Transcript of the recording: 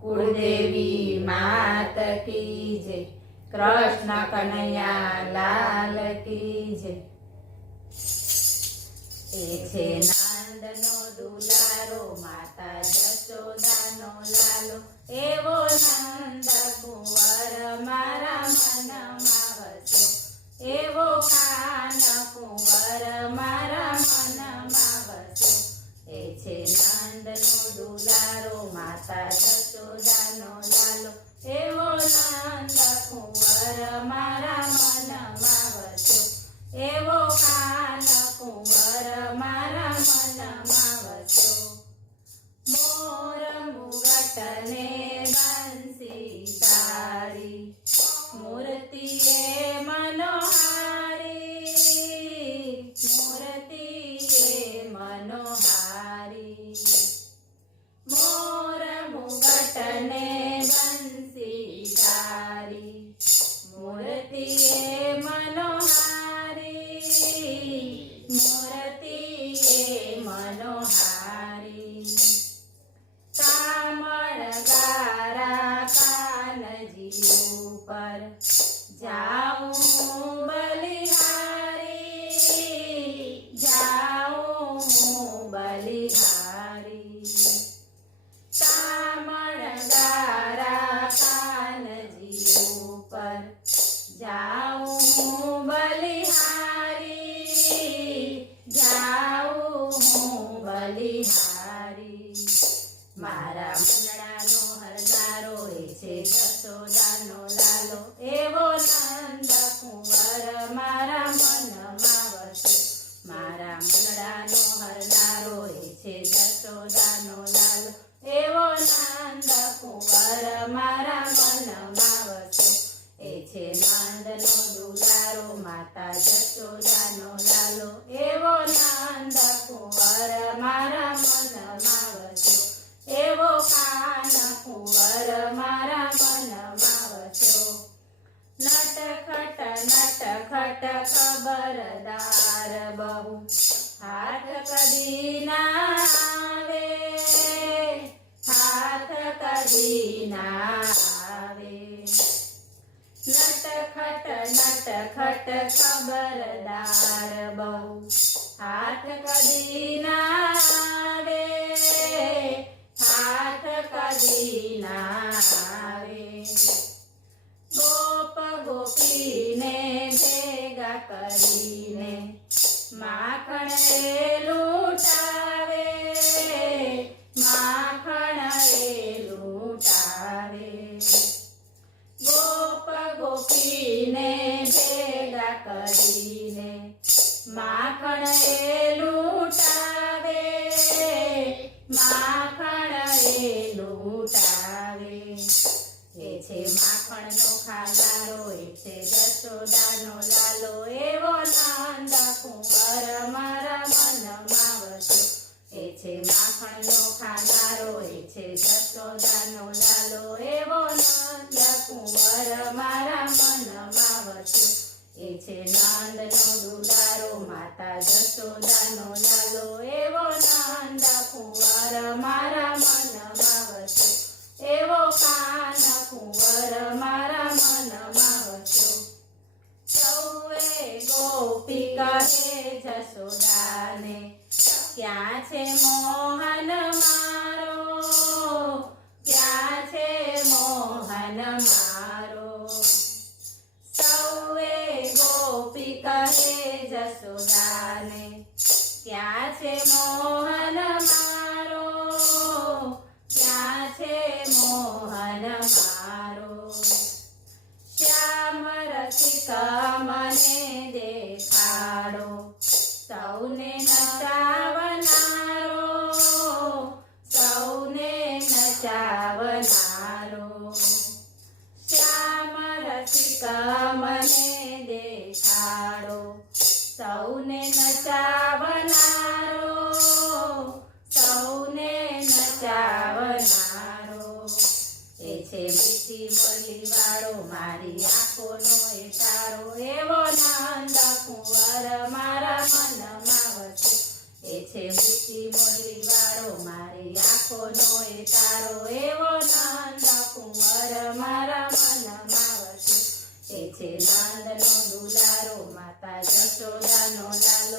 કુળદેવી માત કી જય, કૃષ્ણ કનૈયા લાલ કી જય. એ છે નંદનો દુલારો, માતા જશોદાનો લાલો, એવો નંદ કુંવર મારા મનમાં વસ્યો, એવો કાન કુંવર મારા મનમાં વસ્યો. એ છે નંદનો દુલારો, માતા જશોદાનો લાલો, એવો નંદ કુંવર મારા મનમાં વસ્યો, એવો કાન કુંવર મારા મનમાં વસ્યો. મોર મુગટ ને બંસી તારી, મૂર્તિ એ મનોહારી, મૂર્તિ એ મનોહારી. મોર મુગટ ને બંસી તારી, મૂર્તિ એ મનોહારી, મૂર્તિ એ મનોહારી. કામળ ગારા કાનજી ઉપર, જાઉં બલિહારી, જાઉં બલિહારી. કામળ ગારા કાનજી ઉપર, જાઉં બલિહારી, જાઉં બલિહારી. મારા મનડાનો હરનારો, એ છે જશોદાનો લાલો, એવો નંદ કુંવર મારા મનમાં વસ્યો. મારા મનડાનો હરનારો, એ છે જશોદાનો લાલો, એવો નંદ કુંવર મારા મનમાં વસ્યો. એ છે નંદનો દુલારો, માતા જશોદાનો લાલો, એવો નંદ કુંવર મારા મનમાં વસ્યો, એવો કાન કુંવર મારા મનમાં વસ્યો. નટખટ ખબરદાર બહુ, હાથ કદી ના આવે, હાથ કદી ના આવે. નટખટ ખબરદાર બહુ, હાથ કદી ના આવે, હાથ કદી ના આવે. ગોપ ગોપીને ભેગા કરીને, માખણ એ લૂંટાવે, માખણ એ લૂંટાવે. ગોપ ગોપીને ભેગા કરીને, માખણ એ લૂંટાવે, માખણ એ લૂંટાવે. એ છે માખણનો ખાનારો, એ છે જશોદાનો લાલો, એવો નંદ કુંવર મારા મનમાં વસ્યો. એ છે માખણનો ખાનારો, એ છે જશોદાનો લાલો, એવો નંદ કુંવર મારા મનમાં વસ્યો. એ છે નંદનો દુલારો, માતા જશોદાનો લાલો, એવો નંદ કુંવર મારા મનમાં વસ્યો, એવો કાન કુંવર મારા મનમાં વસ્યો. સૌએ ગોપી કહે જશોદાને, ક્યાં છે મોહન મારો, ક્યાં છે મોહન મારો. સૌએ ગોપી કહે જશોદાને, ક્યાં છે મોહન મારો, ક્યાં છે મોહન મારો. શ્યામ રસિક મને દેખાડો, સૌને નચાવનારો, સૌને નચાવનારો. શ્યામ રસિક મને દેખાડો, સૌને નચાવનારો, સૌને નચાવનારો. એ છે મીઠી બોલી વાળો, મારી આંખોનો એ તારો, એવો નંદ કુંવર મારા મનમાં વસ્યો. એ છે ઊંચી મોરલી વાળો મારી આંખોનો એ તારો એવો નંદ કુંવર મારા મનમાં વસે એ છે નંદનો દુલારો માતા જશોદાનો લાલ